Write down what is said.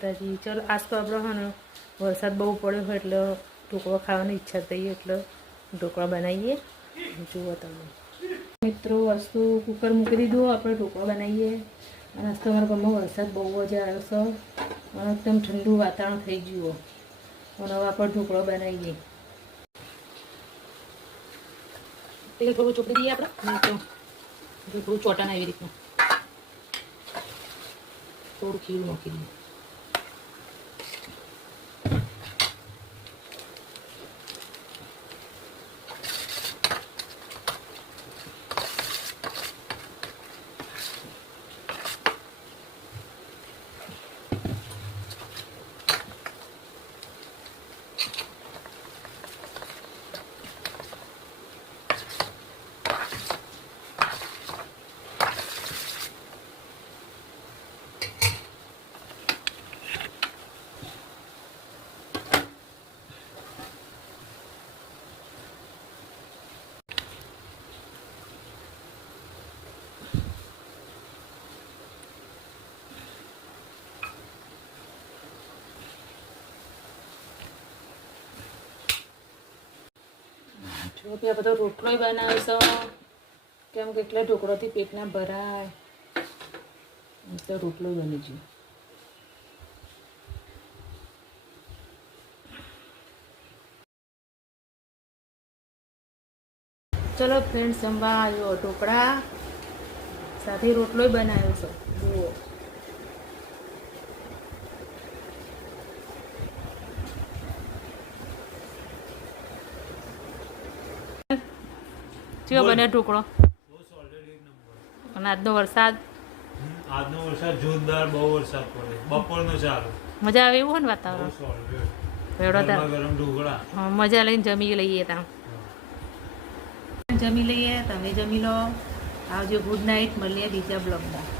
માતાજી ચલો આજ તો આપણે હા ને વરસાદ બહુ પડ્યો હોય એટલે ઢોકળો ખાવાની ઈચ્છા થઈ એટલે ઢોકળા બનાવીએ જુઓ તમે મિત્રો વસ્તુ કુકર મૂકી દીધું આપણે ઢોકળા બનાવીએ અને આજ તો અમારા ઘરમાં વરસાદ બહુ જ આવ્યો છે અને એકદમ ઠંડુ વાતાવરણ થઈ ગયું અને હવે આપણે ઢોકળો બનાવીએ તેલ થોડું ચોપડી દઈએ આપણે તો થોડું ચોટાને એવી રીતના થોડું ખીરું નાખી દઈએ જો કે બધો રોટલો બનાવશો કેમ કે એટલા ઢોકળાથી પેટ ના ભરાય તો રોટલો બની ગયો ચલો ફ્રેન્ડ્સ જમવા આવ્યો ઢોકળા સાથે રોટલો બનાવ્યો છે જુઓ કેવો બને ઢોકળો અને આજનો વરસાદ જોરદાર બહુ વરસાદ પડે બપોરનો ચાલુ મજા આવે એવું હોય ને વાતાવરણ ગરમ ઢોકળા મજા લઈને જમી લઈએ ત્યાં જમી લઈએ તમે જમી લો આવજો ગુડ નાઇટ મળીએ બીજા બ્લોગમાં